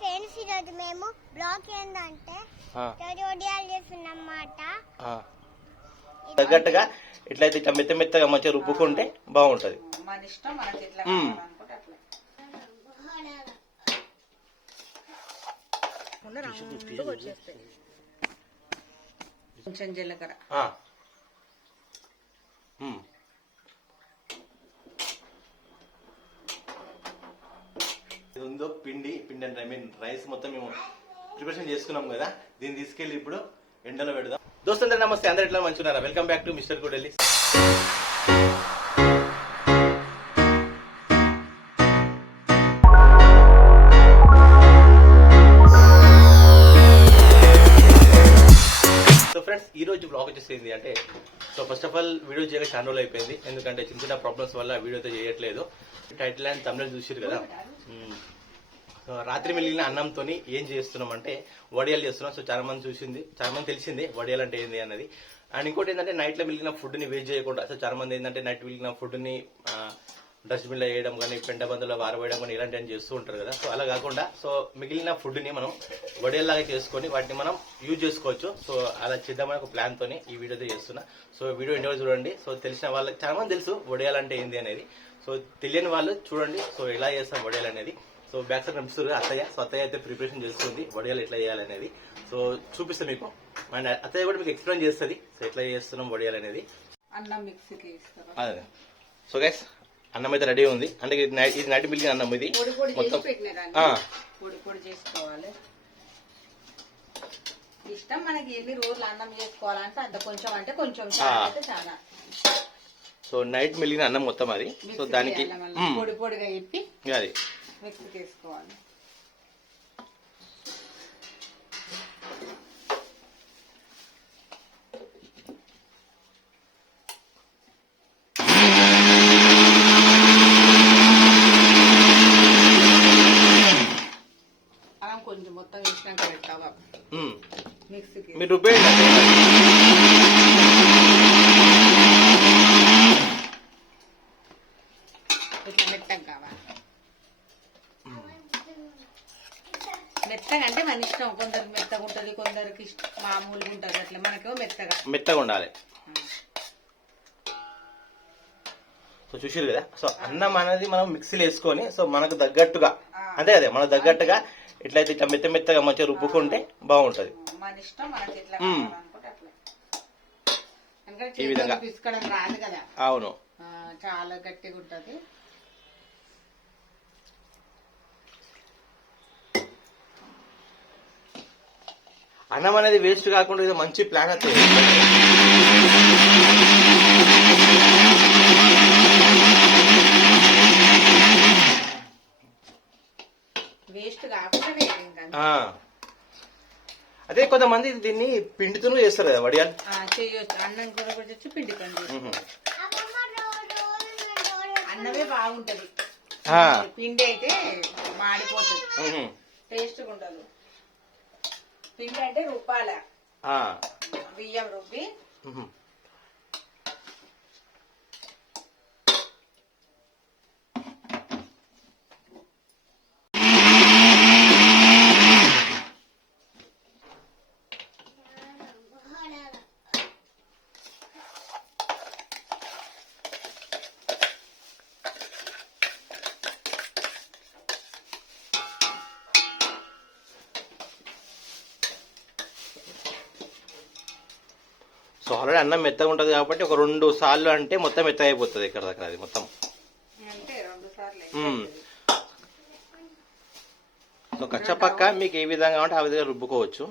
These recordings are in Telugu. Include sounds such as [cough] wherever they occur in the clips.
ఫ్రెండ్స్ ఈరోజు మేము బ్లాగ్ ఏంటంటే ఆ, వడియాలు చేస్తున్నమాట ఆ. తగ్గట్టుగా ఇట్లయితే ఇట్లా మెత్త మెత్తగా మంచిగా రుబ్బుకుంటే బాగుంటది. మ్మ్. కొంచెం జీలకర్ర. ఆ. ఉందో పిండి పిండి అంటే ఐ మీన్ రైస్ మొత్తం మేము ప్రిపరేషన్ చేసుకున్నాం కదా. దీన్ని తీసుకెళ్ళి ఇప్పుడు ఎండలో పెడదాం. దోస్తులందరూ నమస్తే అందరు ఎట్లా మంచున్నారా? Welcome back to mister Gudelli so friends ఈ రోజు బ్లాగ్ వచ్చేసి అంటే so first of all video చేయక చాలా రోజులు అయిపోయింది. ఎందుకంటే చిన్న చిన్న ప్రాబ్లమ్స్ వల్ల వీడియోతో చేయట్లేదు. టైటిల్ అండ్ తమిళ చూసిరు కదా. Hmm. రాత్రి మిగిలిన అన్నంతో ఏం చేస్తున్నాం అంటే వడియాలు చేస్తున్నాం. సో చాలా మంది చూసింది చాలా మంది తెలిసింది వడియాలు అంటే ఏంది అన్నది. అండ్ ఇంకోటి ఏంటంటే నైట్లో మిగిలిన ఫుడ్ని వేస్ట్ చేయకుండా సో చాలా మంది ఏంటంటే నైట్ మిగిలిన ఫుడ్ని డస్ట్బిన్లో వేయడం కానీ పెంట బందులో వారవేయడం కానీ ఇలాంటివన్నీ చేస్తూ ఉంటారు కదా. సో అలా కాకుండా సో మిగిలిన ఫుడ్ని మనం వడియాల్లాగా చేసుకొని వాటిని మనం యూజ్ చేసుకోవచ్చు. సో అలా చేద్దామని ఒక ప్లాన్ తోని ఈ వీడియోతో చేస్తున్నా. సో వీడియో ఇంటర్వ్యూ చూడండి. సో తెలిసిన వాళ్ళకి చాలా మంది తెలుసు వడియాలంటే ఏంది అనేది. సో తెలియని వాళ్ళు చూడండి. సో ఎలా చేస్తాం వడియాలు అనేది. సో బ్యాక్ సైడ్ కనిపిస్తుంది అత్తయ్య? సో అత్తయ్య అయితే ప్రిపరేషన్ చేస్తుంది వడియాలు ఎట్లా చేయాలనేది సో చూపిస్తాను మీకు. అండ్ అత్తయ్య కూడా మీకు ఎక్స్ప్లెయిన్ చేస్తుంది. సో ఎట్లా చేస్తున్నాం వడియాలు అనేది. అన్నం మిక్సీకి అదే. సో గైస్ అన్నం అయితే రెడీ ఉంది. అంటే ఇది నైట్ మిగిలిన అన్నం ఇది. మొత్తం పెట్టినారండి ఆ, పొడి పొడి చేసుకోవాలి. ఇష్టం మనకి ఎన్ని రోజులు అన్నం చేసుకోవాలంటే అంత కొంచెం అంటే కొంచెం చాలా సో నైట్ మిగిలిన అన్నం మొత్తం అది. సో దానికి పొడి పొడిగా ఇప్పి అది. మిక్సీకి వేసుకోవాలి అలా కొంచెం మొత్తం వేసినాక పెట్టావా మ్మ్. మిక్సీకి మీరు రుబ్బేయండి ఇట్లా మెత్తగా కావాలి మెత్తగా అంటే మన ఇష్టం. కొందరికి మెత్తగా ఉంటుంది కొందరికి మామూలుగా ఉంటుంది అట్లా. మనకేమో మెత్తగా. మెత్తగా ఉండాలి. సో చూసారు కదా? సో అన్నం అనేది మనం మిక్సీలో వేసుకొని సో మనకు తగ్గట్టుగా అంతే అదే మనకు తగ్గట్టుగా ఇట్లయితే ఇట్లా మెత్త మెత్తగా మంచిగా రుబ్బుకుంటే బాగుంటది. ఈ విధంగా. అవును. చాలా గట్టిగా ఉంటుంది. అన్నం అనేది వేస్ట్ కాకుండా ఇది మంచి ప్లాన్ అయితే. అదే కొంతమంది దీన్ని పిండితోనూ చేస్తారు కదా వడియాలు? అన్నం కూడా రోజు అన్నమే బాగుంటది. పిండి అయితే మాడిపోతుంది. టేస్ట్ ఉండదు. పిండి అంటే రుబ్బాల ఆ. బియ్యం రుబ్బి మ్మ్. సో ఆల్రెడీ అన్నం మెత్తగా ఉంటుంది కాబట్టి ఒక రెండు సార్లు అంటే మొత్తం మెత్తగా అయిపోతుంది ఇక్కడ దగ్గర అది మొత్తం. సో కచ్చపక్క మీకు ఏ విధంగా ఉంటే ఆ విధంగా రుబ్బుకోవచ్చు.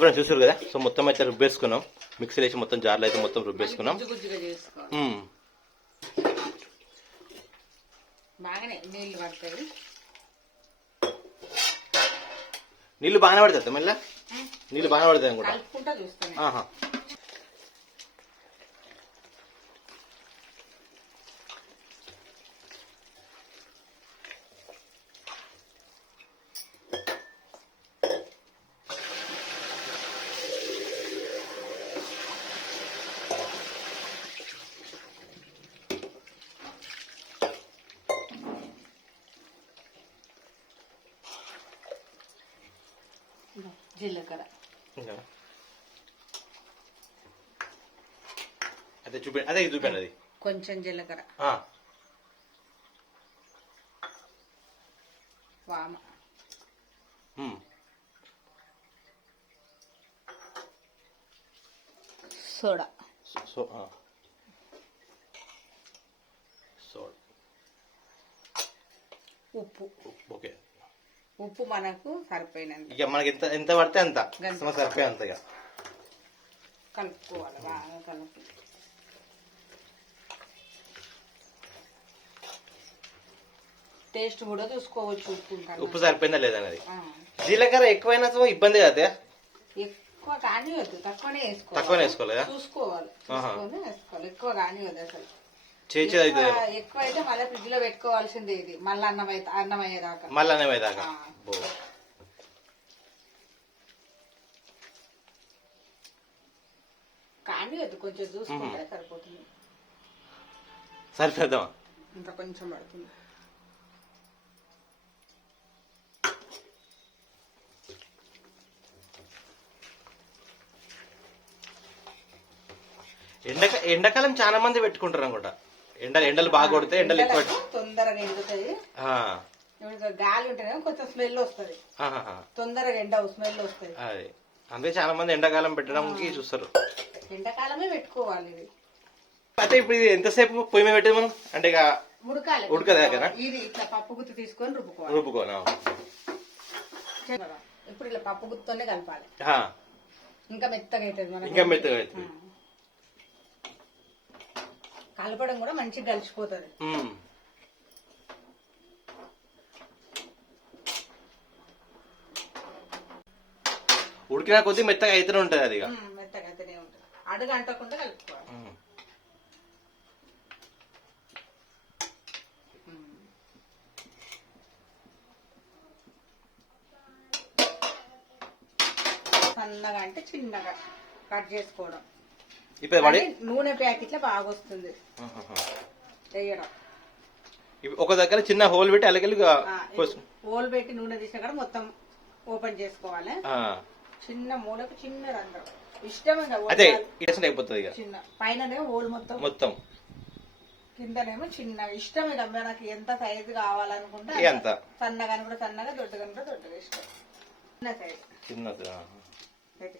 ఫ్రెండ్స్ చూసారు కదా? సో మొత్తం అయితే రుబ్బేసుకున్నాం. మిక్సీలో వేసి మొత్తం జార్లో అయితే మొత్తం రుబ్బేసుకున్నాం. బాగానే నీళ్ళు పడతాయి. బాగానే పడుతుంది మళ్ళీ నీళ్ళు బాగానే పడుతుంది అనుకుంటా కలుపుకుంటా చూస్తాను ఆహా జీలకర్ర ఇంకా. అదే చూపండి అదే చూపండి అది. కొంచెం జీలకర్ర. ఆ, వామ. సోడా. సో- సో ఆ. సో ఉప్పు. ఓకే. ఉప్పు మనకు సరిపోయినంత. ఇక మనకి ఎంత ఎంత పడితే అంత. గంత. మనకు సరిపోయే అంత ఇక. కలుపుకోవాలి బాగా కలుపు టేస్ట్ కూడా చూసుకోవచ్చు ఉప్పు సరిపోయిందా లేదా అనేది? ఆ. జీలకర్ర ఎక్కువైనా ఇబ్బంది కదా ఎక్కువ కానివద్దు తక్కువనే వేసుకోవాలి. తక్కువనే వేసుకోవాలి కదా? చూసుకోవాలి. చూసుకొని వేసుకోవాలి. ఎక్కువ కానివద్దు అసలు. ఎక్కువ- అయితే మళ్ళీ ఫ్రిడ్జ్లో పెట్టుకోవాల్సిందే ఇది. మళ్ళీ అన్నం అయితే అన్నం అయ్యేదాకా మళ్ళీ అనే దాకా ఆ. బో. కానివద్దు కొంచెం చూసుకుంటే సరిపోతుంది. సరిపోద్దామా? ఇంకా కొంచెం పడుతుంది. ఎండక ఎండాకాలం చాలా మంది పెట్టుకుంటారు అనుకుంటా. ఎండలు ఎండలు బాగా కొడితే ఎండలు ఎక్కువ తొందరగా ఎండుతాయి గాలి ఉంటేనే కొంచెం స్మెల్ వస్తుంది. తొందరగా ఎండ స్మెల్ వస్తుంది. అది. అందుకే చాలా మంది ఎండాకాలం పెట్టడానికి చూస్తారు. ఎండాకాలమే పెట్టుకోవాలి అయితే ఇప్పుడు ఇది ఎంతసేపు పొయ్యి మీద పెట్టేది మనం? అంటే ఇక ఉడకాలి. ఉడకదా కదా? ఇది ఇట్లా పప్పు గుత్తి తీసుకొని రుబ్బుకోవాలి. రుబ్బుకోనా ఇప్పుడు ఇలా పప్పు గుత్తోనే కలపాలి. ఇంకా మెత్తగా అవుతుంది ఇంకా మెత్తగా అవుతుంది. కలపడం కూడా మంచిగా కలిసిపోతుంది. ఉడికినా కొద్దీ మెత్తగా అయితేనే ఉంటుంది అది మెత్తగా అయితేనే ఉంటుంది. అడుగు అంటకుండా కలుపుకోవాలి. సన్నగా అంటే చిన్నగా కట్ చేసుకోవడం. ఇప్పుడు పడి అంటే నూనె ప్యాకెట్ల బాగా వస్తుంది. వేయడం. ఒక దగ్గర చిన్న హోల్ పెట్టి ఆ, ఓల్ పెట్టి నూనె తీసిన కూడా మొత్తం ఓపెన్ చేసుకోవాలి. చిన్న మూలకు చిన్న రంధ్రం. అదే ఇటేషన్ అయిపోతుంది చిన్న. పైననే ఓల్ మొత్తం. మొత్తం. కిందనేమో చిన్న. ఇష్టం ఇక మనకి ఎంత సైజు కావాలనుకుంటే. అంత. సన్నగాని కూడా సన్నగా దొడ్డుగాని కూడా దొడ్డుగా ఇష్టం చిన్న సైజు. చిన్నది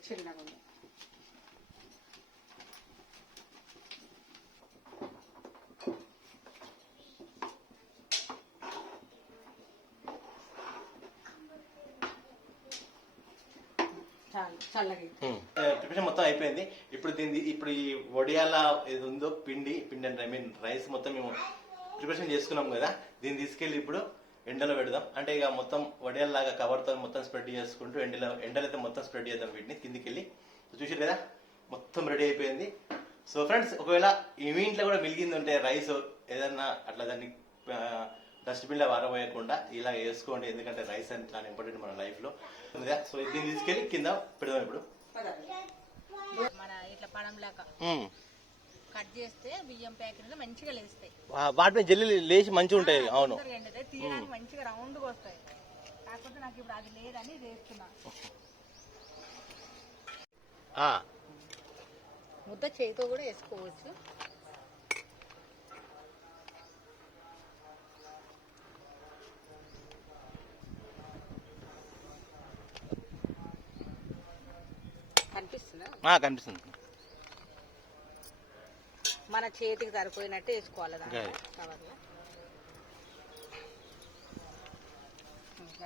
చిన్నగా ఉంది ప్రిపరేషన్ మొత్తం అయిపోయింది. ఇప్పుడు దీన్ని ఇప్పుడు ఈ వడియాల ఏది ఉందో పిండి పిండి అంటే ఐ మీన్ రైస్ మొత్తం మేము ప్రిపరేషన్ చేసుకున్నాం కదా దీన్ని తీసుకెళ్ళి ఇప్పుడు ఎండలో పెడదాం. అంటే ఇక మొత్తం వడియాల్లాగా కవర్తో మొత్తం స్ప్రెడ్ చేసుకుంటూ ఎండలో ఎండలో అయితే మొత్తం స్ప్రెడ్ చేద్దాం వీటిని కిందికి వెళ్ళి చూసారు కదా మొత్తం రెడీ అయిపోయింది. సో ఫ్రెండ్స్ ఒకవేళ ఈ మీ ఇంట్లో కూడా మిగిలింది ఉంటే రైస్ ఏదన్నా అట్లా దాన్ని డస్ట్బిన్లో వారబోయకుండా ఇలా వేసుకోండి. ఎందుకంటే రైస్ అంటే చాలా ఇంపార్టెంట్ మన లైఫ్లో. ఉందిగా? సో దీన్ని తీసుకెళ్ళి కింద పెడదాం ఇప్పుడు. మన ఇట్లా పడంలాగా ఉమ్. కట్ చేస్తే బియ్యం ప్యాకెట్లు మంచిగా లేస్తాయి. వా- వాటి మీద జల్లి లేచి మంచిగా ఉంటాయి అవును. తొందరగా ఎండుతాయి తీయడానికి మంచిగా రౌండ్గా వస్తాయి. కాకపోతే నాకు ఇప్పుడు అది లేదని చేస్తున్నా ముద్ద చేతితో కూడా వేసుకోవచ్చు. కనిపిస్తుందా. మన చేతికి సరిపోయినట్టు వేసుకోవాలి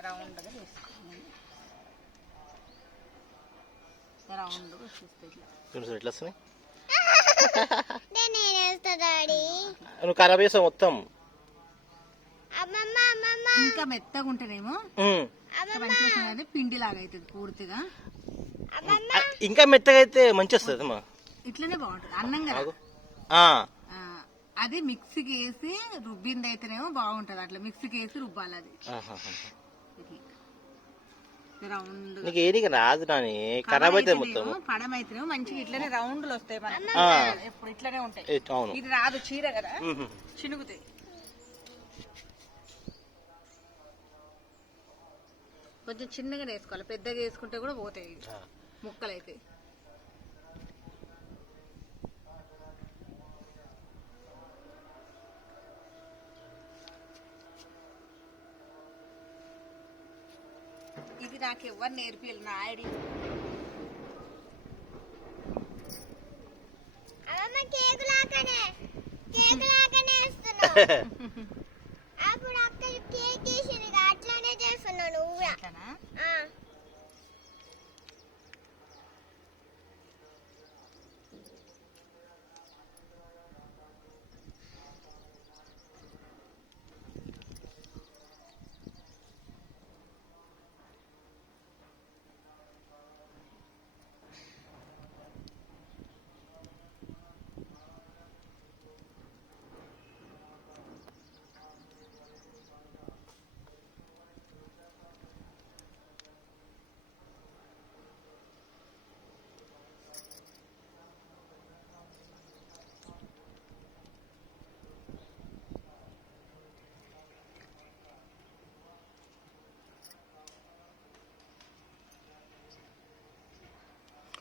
రౌండ్గా తీసుకోవాలి. ఎట్లా వస్తున్నాయి? నువ్వు ఖరాబ్ చేస్తావు మొత్తం. అమ్మమ్మ అమ్మమ్మ. ఇంకా మెత్తగా ఉంటేనేమో పిండి లాగా అవుతుంది పూర్తిగా. ఇంకా మెత్తగా అయితే మంచి వస్తుంది అమ్మా ఇట్లనే బాగుంటుంది అన్నం కదా. అది మిక్సీకి వేసి రుబ్బింది అయితేనేమో బాగుంటది అట్లా మిక్సీకి వేసి రుబ్బాలి అది. నీకు ఏడికి రాదు నాని ఖరాబ్ అవుతుంది మొత్తం పడం అయితేనేమో మంచిగా ఇట్లనే రౌండ్లు వస్తాయి. ఎప్పుడు ఇట్లనే ఉంటాయి. అవును. ఇది రాదు చీర కదా. చినుగుతాయి. కొంచెం చిన్నగా వేసుకోవాలి పెద్దగా వేసుకుంటే కూడా పోతాయి. ఇవి. ఆ. ముక్కలు అయితే ఇది నాకు ఎవరు నేర్పియాలి నా ఐడి అమ్మమ్మ కేక్ లాగానే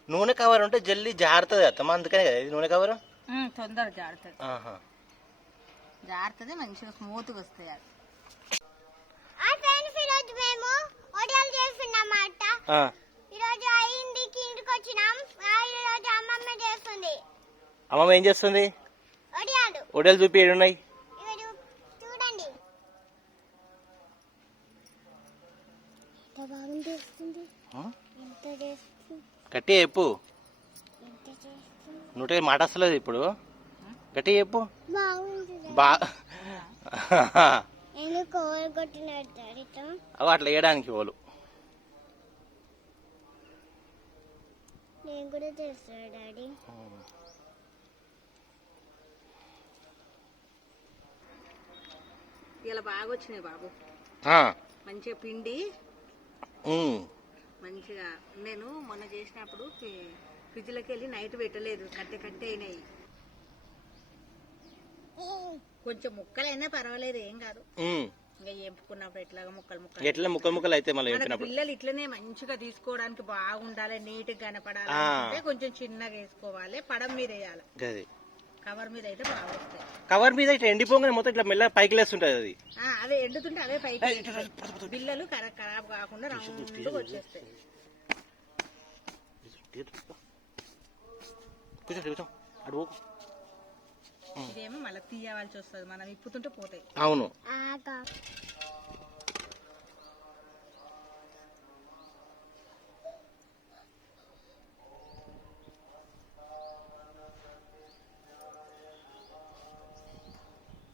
నూనె కవర్ ఉంటే జల్దీ జారుతుంది అత్తమ్మ అందుకనే కదా ఇది నూనె కవర్? తొందర జారుతుంది. ఆహా. జారుతుంది మంచిగా స్మూత్గా వస్తాయి అది ఆ ఫ్రెండ్స్ ఈరోజు మేము వడియాలు చేస్తున్నామాట ఆ. ఈరోజు అయింది ఇంటికి వచ్చినాం. ఆ, ఈరోజు అమ్మమ్మ చేస్తుంది. అమ్మమ్మ ఏం చేస్తుంది? ఒడేలు చూపి ఏడు ఉన్నాయి ఈరోజు చూడండి. ఎంత బాగా చేస్తుంది ఆ? ఎంత చేస్తుంది గట్టి చెప్పు. నూట మాట వస్తలేదు ఇప్పుడు. గట్టి చెప్పు. బాగుంది బా అవి అట్లా వేయడానికి వాళ్ళు నేను కూడా చేస్తాను డాడీ. ఇలా బాగా వచ్చినాయి బాబు. ఆ. మంచిగా పిండి. మంచిగా. నేను మొన్న చేసినప్పుడు ఫ్రిడ్జ్లోకి వెళ్ళి నైట్ పెట్టలేదు కట్టె కట్టె అయినాయి. కొంచెం ముక్కలైనా పర్వాలేదు ఏం కాదు. ఇంకా ఎంపుకున్నప్పుడు ఎట్లాగా ముక్కలు ముక్కలు. ఎట్లా ముక్కలు ముక్కలు అయితే మళ్ళీ పిల్లలు ఇట్లనే మంచిగా తీసుకోవడానికి బాగుండాలి నీట్గా కనపడాలి కొంచెం చిన్నగా వేసుకోవాలి పడం మీద వేయాలి. కవర్ మీద అయితే బాగా వస్తాయి. కవర్ మీద ఇట్లా ఎండిపోగానే మొత్తం ఇట్లా మెల్లగా పైకి లేస్తుంటది అది. ఆ, అవే ఎండుతుంటే అవే పైకి. బిల్లలు ఖరా- ఖరాబ్ కాకుండా రౌండ్ వచ్చేస్తాయి. కూర్చో కూర్చో. అటు పోకు. ఇదేమో మళ్ళీ తీయవలసి వస్తుంది. మనం ఇప్పుతుంటే పోతాయి. అవును.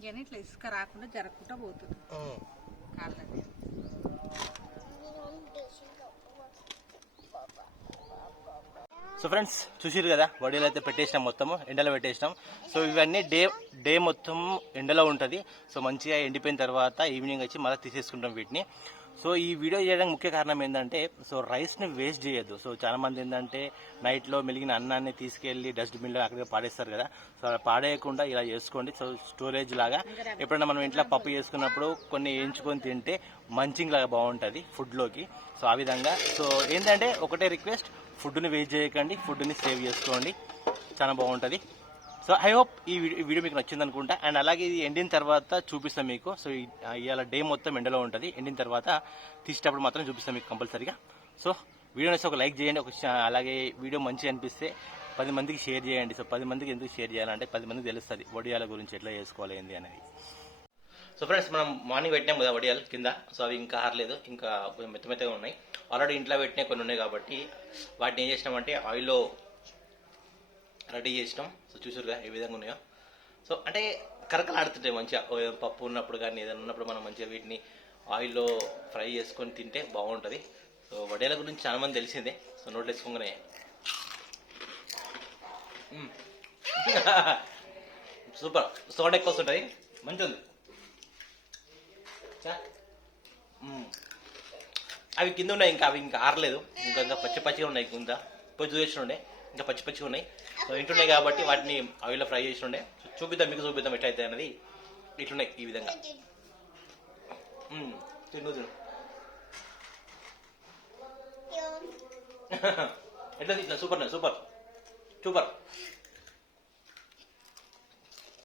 కానీ ఇట్లా ఇసుక రాకుండా జరగకుండా పోతుంది. ఉమ్. కాళ్ళని. సో ఫ్రెండ్స్ చూసిరు కదా వడిలో అయితే పెట్టేసినాం మొత్తము ఎండలో పెట్టేసినాం. సో ఇవన్నీ డే డే మొత్తం ఎండలో ఉంటుంది. సో మంచిగా ఎండిపోయిన తర్వాత ఈవినింగ్ వచ్చి మళ్ళీ తీసేసుకుంటాం వీటిని. సో ఈ వీడియో చేయడానికి ముఖ్య కారణం ఏంటంటే సో రైస్ని వేస్ట్ చేయొద్దు. సో చాలా మంది ఏంటంటే నైట్లో మెలిగిన అన్నాన్ని తీసుకెళ్ళి డస్ట్బిన్లో అక్కడ పాడేస్తారు కదా. సో అలా పాడేయకుండా ఇలా చేసుకోండి. సో స్టోరేజ్ లాగా ఎప్పుడైనా మనం ఇంట్లో పప్పు చేసుకున్నప్పుడు కొన్ని వేయించుకొని తింటే మంచింగ్ లాగా బాగుంటుంది ఫుడ్లోకి సో ఆ విధంగా సో ఏంటంటే ఒకటే రిక్వెస్ట్ ఫుడ్ని వేస్ట్ చేయకండి ఫుడ్ని సేవ్ చేసుకోండి. చాలా బాగుంటుంది. సో ఐ హోప్ ఈ వీడియో వీడియో మీకు నచ్చింది అనుకుంటా అండ్ అలాగే ఇది ఎండిన తర్వాత చూపిస్తాం మీకు. సో ఇవాళ డే మొత్తం ఎండలో ఉంటుంది. ఎండిన తర్వాత తీసేటప్పుడు మాత్రం చూపిస్తాం మీకు కంపల్సరీగా. సో వీడియో నచ్చితే ఒక లైక్ చేయండి. ఒక అలాగే వీడియో మంచిగా అనిపిస్తే పది మందికి షేర్ చేయండి. సో పది మందికి ఎందుకు షేర్ చేయాలంటే పది మందికి తెలుస్తుంది. వడియాల గురించి ఎట్లా చేసుకోవాలి ఏంది అనేది. సో ఫ్రెండ్స్ మనం మార్నింగ్ పెట్టినాం కదా వడియాలు కింద. సో అవి ఇంకా ఆరలేదు. ఇంకా కొంచెం మెత్త మెత్తగా ఉన్నాయి. ఆల్రెడీ ఇంట్లో పెట్టినా కొన్ని ఉన్నాయి కాబట్టి వాటిని ఏం చేసినామంటే ఆయిల్లో రెడీ చేసినాం. సో చూసారుగా ఏ విధంగా ఉన్నాయో. సో అంటే కరకలాడుతుంటాయి మంచిగా పప్పు ఉన్నప్పుడు కానీ ఏదైనా ఉన్నప్పుడు మనం మంచిగా వీటిని ఆయిల్లో ఫ్రై చేసుకొని తింటే బాగుంటుంది. సో వడియాల గురించి చాలా మంది తెలిసిందే. సో నోట్లో వేసుకోగానే. [laughs] సూపర్. సోడా ఎక్కువ వస్తుంటుంది. మంచిగా ఉంది. అవి కింద ఉన్నాయి ఇంకా అవి ఇంకా ఆరలేదు. ఇంకా ఇంకా పచ్చి పచ్చిగా ఉన్నాయి కింద పొద్దు చేసిన ఉండే ఇంకా పచ్చి పచ్చిగా ఉన్నాయి. సో ఇంటున్నాయి కాబట్టి వాటిని ఆయిల్లో ఫ్రై చేసి ఉండే చూపిద్దాం మీకు చూపిద్దాం ఎట్లయితే అనేది ఇట్లున్నాయి ఈ విధంగా. తిను తిను. [laughs] ఎట్లా సూపర్ సూపర్. సూపర్.